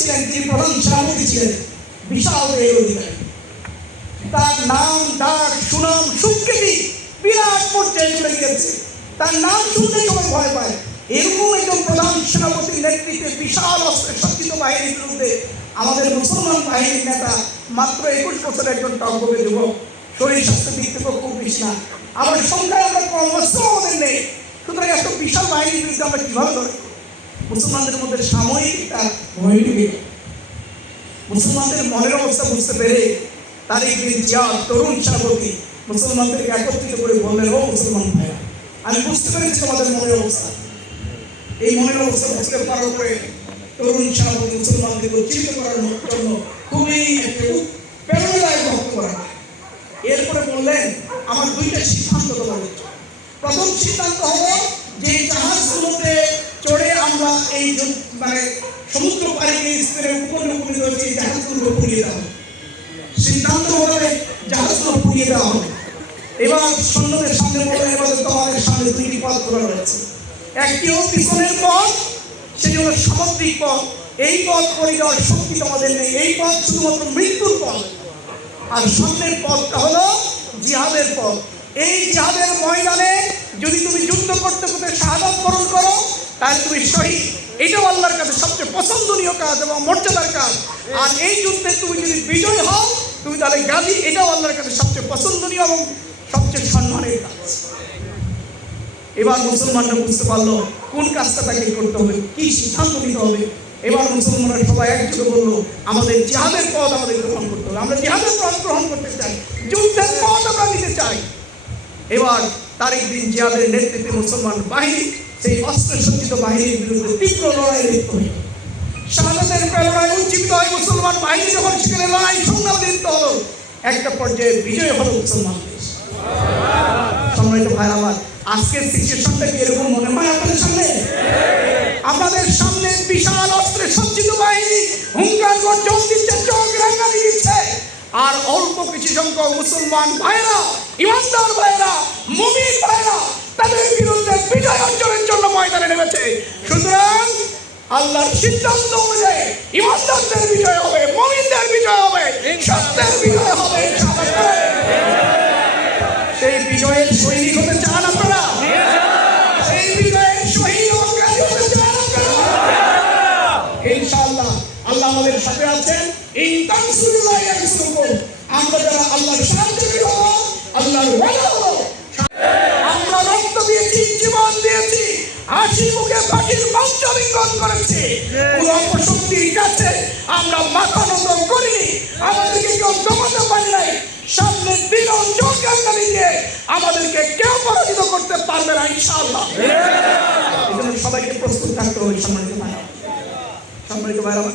ছিলেন যিনি প্রধান সেনাপতি ছিলেন বিশাল এই অধিকারী তার নাম ডাক সুনাম সুখ্যাতি বিরাট পর্যায়ে গিয়েছে। তার নাম শুনতে সবাই ভয় পায়। এরকম একজন প্রধান সেনাপতির নেতৃত্বে বিশাল অস্ত্রে সজ্জিত বাহিনীর বিরুদ্ধে আমাদের মুসলমান বাহিনীর নেতা মাত্র একুশ বছরের একজন টকবগে যুবক। শরীর স্বাস্থ্য দিক থেকেও খুব বেশি না। আবার সংখ্যায় আমরা কম অস্ত্র আমাদের নেই। সুতরাং এত বিশাল বাহিনীর বিরুদ্ধে আমরা কীভাবে করব? মুসলমানদের মধ্যে সাময়িক একটা ভয় ঢুকে মুসলমানদের মনের অবস্থা বুঝতে পেরে তারিক বিন জিয়াদ তরুণ সেনাপতি মুসলমানদেরকে একত্রিত করে বললেন, ও মুসলমান ভাইয়া আমি বুঝতে পেরেছি তোমাদের মনের অবস্থা। এই মনের অবস্থা বুঝতে পরে তরুণ সেনাপতি মুসলমানদেরকে উজ্জীবিত করার জন্য খুবই একটু প্রেরণাদায়ক বক্তব্য রাখেন এরপরে বললেন, আমার দুইটা সিদ্ধান্ত তোমাদের প্রথম সিদ্ধান্ত হলো, যে চড়ে আমরা এই মানে সমুদ্র পাড়ি দিয়ে স্পেনের উপকূলে উপনীত হয়েছে এই জাহাজগুলো পুড়িয়ে দেওয়া হবে। সিদ্ধান্ত হবে জাহাজগুলো পুড়িয়ে দেওয়া হবে। এবার সৈন্যদের সামনে বলে এবার তোমাদের সামনে দুইটি পথ খোলা রয়েছে। একটি হল পিছনের পথ, সেটি হলো সামুদ্রিক পথ। এই পথ করে যাওয়ার শক্তি তোমাদের নেই। এই পথ শুধুমাত্র মৃত্যুর পথ। আর সামনের পথটা হলো জিহাদের পথ। এই জিহাদের ময়দানে যদি তুমি যুদ্ধ করতে করতে শাহাদত বরণ করো তাহলে তুমি শহীদ। এটাও আল্লাহর কাছে সবচেয়ে পছন্দনীয় কাজ এবং মর্যাদার কাজ। আর এই যুদ্ধে তুমি যদি বিজয় হও, তুমি তাহলে গাজী, এটাও আল্লাহর কাছে সবচেয়ে পছন্দনীয় এবং সবচেয়ে সম্মানের কাজ। এবার মুসলমানরা বুঝতে পারল কোন কাজটা তাকে করতে হবে, কি সিদ্ধান্ত নিতে হবে। এবার মুসলমানরা সবাই একযোগে বলল, আমাদের জিহাদের পথ আমাদের গ্রহণ করতে হবে। আমরা জিহাদের পথ গ্রহণ করতে চাই, যুদ্ধের পথ আমরা নিতে চাই। এবার তারিখ দিন জিহাদের নেতৃত্বে মুসলমান বাহিনী সেই অস্ত্র সজ্জিত বাহিনীর বিরুদ্ধে তীব্র লড়াই লিপ্ত হয়ে শাহাদাতের প্রেরণায় উজ্জীবিত হয় মুসলমান বাহিনী যখন সেখানে লড়াই সংগ্রামে লিপ্ত হলো একটা পর্যায়ে বিজয় হলো মুসলমানদের সম্মানিত ভাই আমার আজকের সিচুয়েশনটা কি এরকম মনে হয় আপনাদের সামনে? আমাদের সামনে বিশাল অস্ত্রে সজ্জিত বাহিনী হুঙ্কার গর্জন আর অল্প কিছু সংখ্যক মুসলমান ভাইরা ইমানদার ভাইরা মুমিন ভাইরা তাদের বিরুদ্ধে বিজয় অর্জনের জন্য ময়দানে নেমেছে। সুতরাং আল্লাহর সিদ্ধান্ত অনুযায়ী ইমানদারদের বিজয় হবে, মুমিনদের বিজয় হবে, সত্যের বিজয় হবে সেই বিজয়ের সৈনিক হতে চান আপনারা? সেই আল্লাহ আমাদের সাথে আছেন। ইন তানসুরুল্লাহ ইয়ানসুরকুম আমরা যারা আল্লাহর সাহায্য করব আল্লাহর ওয়াদা হলো আমরা রক্ত দিয়েছি জীবন দিয়েছি হাসি মুখে ফাঁসির মঞ্চ লিঙ্গন করেছি। কোন অপশক্তির কাছে আমরা মাথা নত করিনি আমাদেরকে কেউ দমাতে পারি নাই। সামনে দিন চোখ কান্দানি দিয়ে আমাদেরকে কেউ পরাজিত করতে পারবে না ইনশাআল্লাহ। এই জন্য সবাইকে প্রস্তুত থাকতে হবে সম্মানিত ভাইরা। সম্মানিত ভাইরা আমার,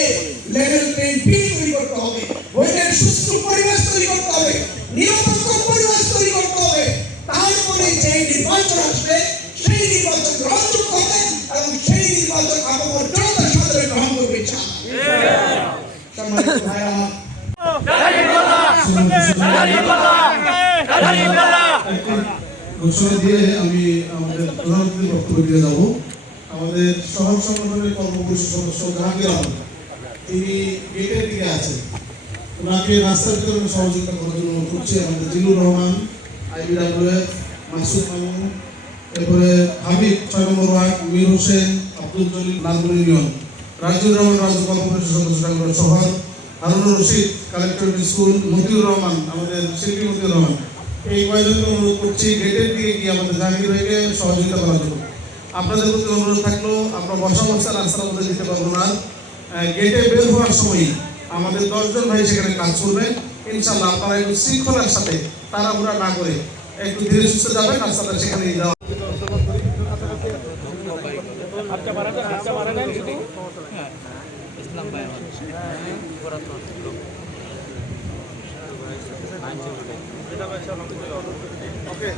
দিয়ে লেভেল প্লেইং ফিল্ড তৈরি করতে হবে। ভোটের সুস্থ পরিবেশ তৈরি করতে হবে, নিরপেক্ষ পরিবেশ তৈরি করতে হবে। তারপরে যে নির্বাচন আসবে, সেই নির্বাচন গ্রহণযোগ্য হবে এবং সেই নির্বাচন আবহাওয়ার জনতার সাথে গ্রহণ করবে। সম্মানিত আমাদের প্রধানমন্ত্রীর বক্তব্য দিয়ে যাব। আমাদের শহর সংগঠনের কর্মপরিষদ সদস্য জাহাঙ্গীর আলম। তিনি গেটের দিকে আছেন। ওনাকে রাস্তার ভিতরে সহযোগিতা করার জন্য অনুরোধ করছি। আমাদের জিলুর রহমান আইবিডাব্লিউএফ মাসুদ মামুন, এরপরে হাবিব, ছয় নম্বর ওয়ার্ড, মীর হোসেন, আব্দুল জলিল নাজমুল ইউনিয়ন। রাজিউর রহমান রাজ্য কর্পোরেশন সদস্য ডাক্তার শহর হারুনুর রশিদ, কালেক্টর স্কুল, মতিউর রহমান, আমাদের শিল্পী মতিউর রহমান। এই কয়েকজনকে অনুরোধ করছি, গেটের দিকে গিয়ে আমাদের জাহাঙ্গীর ভাইকে সহযোগিতা করার জন্য। আপনাদের প্রতি অনুরোধ থাকল আমরা বসা বসা রাস্তার মধ্যে দিতে পারব না। গেটে বের হওয়ার সময় আমাদের দশজন ভাই সেখানে কাজ করবে। ইনশাল্লাহ আপনারা একটু শৃঙ্খলার সাথে তাড়াহুড়া না করে একটু ধীরে সুস্থ যাবেন রাস্তাটা সেখানে হ্যাঁ আমার। ওকে